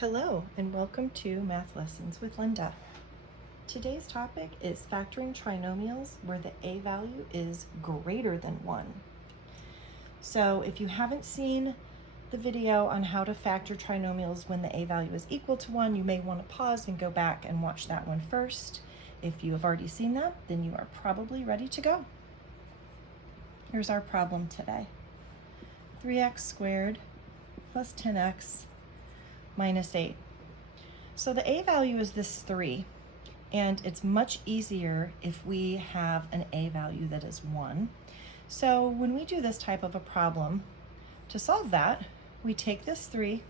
Hello and welcome to Math Lessons with Linda. Today's topic is factoring trinomials where the a value is greater than 1. So if you haven't seen the video on how to factor trinomials when the a value is equal to 1, you may want to pause and go back and watch that one first. If you have already seen that, then you are probably ready to go. Here's our problem today. 3x squared plus 10x minus 8. So the a value is this 3, and it's much easier if we have an a value that is 1. So when we do this type of a problem, to solve that, we take this 3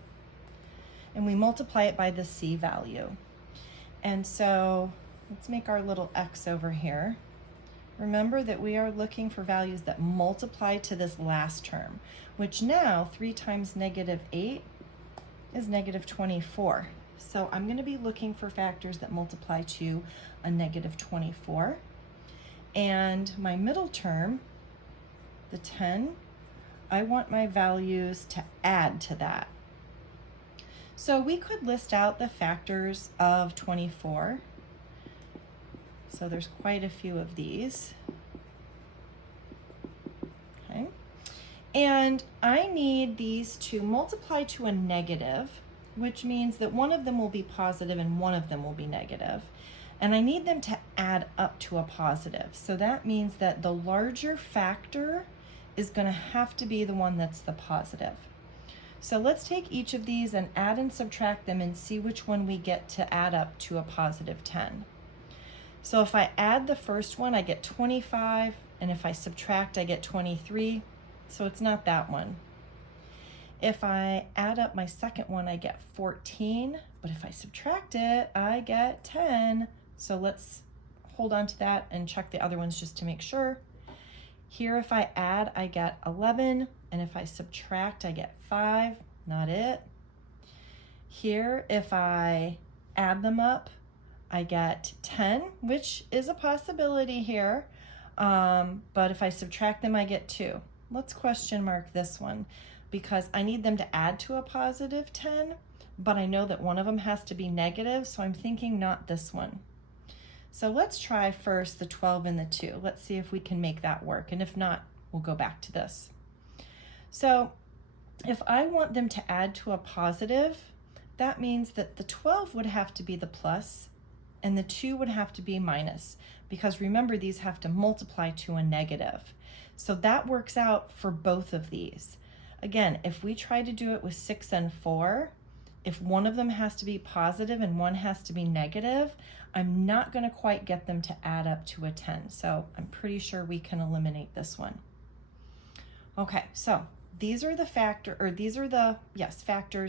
and we multiply it by the c value. And so let's make our little x over here. Remember that we are looking for values that multiply to this last term, which now 3 times negative 8 is negative 24. So I'm going to be looking for factors that multiply to a negative 24. And my middle term, the 10, I want my values to add to that. So we could list out the factors of 24. So there's quite a few of these. Okay. And I need these to multiply to a negative, which means that one of them will be positive and one of them will be negative. And I need them to add up to a positive. So that means that the larger factor is going to have to be the one that's the positive. So let's take each of these and add and subtract them and see which one we get to add up to a positive 10. So if I add the first one, I get 25, and if I subtract, I get 23. So it's not that one. If I add up my second one, I get 14, but if I subtract it, I get 10. So let's hold on to that and check the other ones just to make sure. Here, if I add, I get 11, and if I subtract, I get 5, not it. Here, if I add them up, I get 10, which is a possibility here, but if I subtract them, I get 2. Let's question mark this one because I need them to add to a positive 10, but I know that one of them has to be negative, so I'm thinking not this one. So let's try first the 12 and the 2. Let's see if we can make that work, and if not, we'll go back to this. So if I want them to add to a positive, that means that the 12 would have to be the plus, and the 2 would have to be minus, because remember, these have to multiply to a negative. So that works out for both of these. Again, if we try to do it with 6 and 4, if one of them has to be positive and one has to be negative, I'm not going to quite get them to add up to a 10. So I'm pretty sure we can eliminate this one. Okay, so these are the factors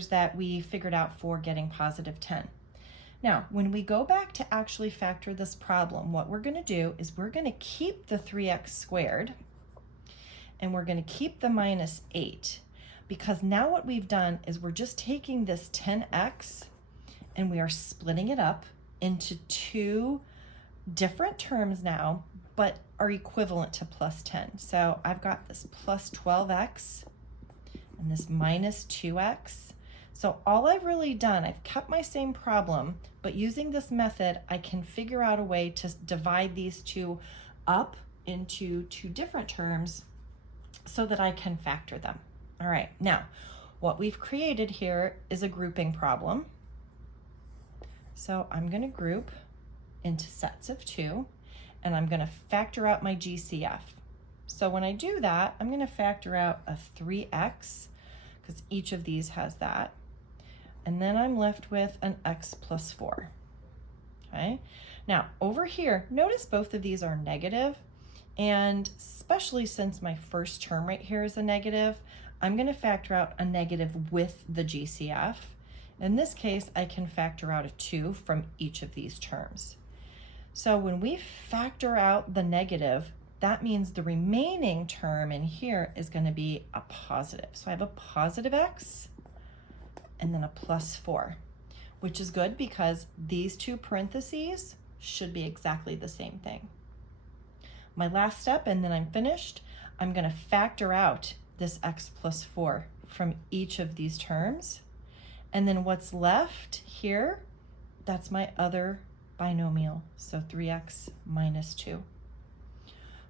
that we figured out for getting positive 10. Now, when we go back to actually factor this problem, what we're going to do is we're going to keep the 3x squared and we're going to keep the minus 8, because now what we've done is we're just taking this 10x and we are splitting it up into 2 different terms now, but are equivalent to plus 10. So I've got this plus 12x and this minus 2x. So all I've really done, I've kept my same problem, but using this method, I can figure out a way to divide these two up into 2 different terms so that I can factor them. All right, now what we've created here is a grouping problem. So I'm going to group into sets of 2, and I'm going to factor out my GCF. So when I do that, I'm going to factor out a 3x, because each of these has that. And then I'm left with an x plus 4. Okay, now over here, notice both of these are negative, and especially since my first term right here is a negative, I'm going to factor out a negative with the GCF. In this case, I can factor out a 2 from each of these terms. So when we factor out the negative, that means the remaining term in here is going to be a positive. So I have a positive x and then a plus 4, which is good because these 2 parentheses should be exactly the same thing. My last step, and then I'm finished, I'm going to factor out this x plus 4 from each of these terms, And then what's left here, that's my other binomial, so 3x minus 2.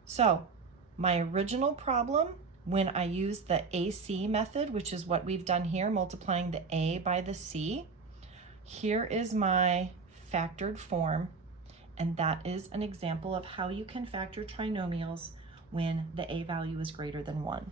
So my original problem, when I used the AC method, which is what we've done here, multiplying the a by the c, here is my factored form, and that is an example of how you can factor trinomials when the a value is greater than 1.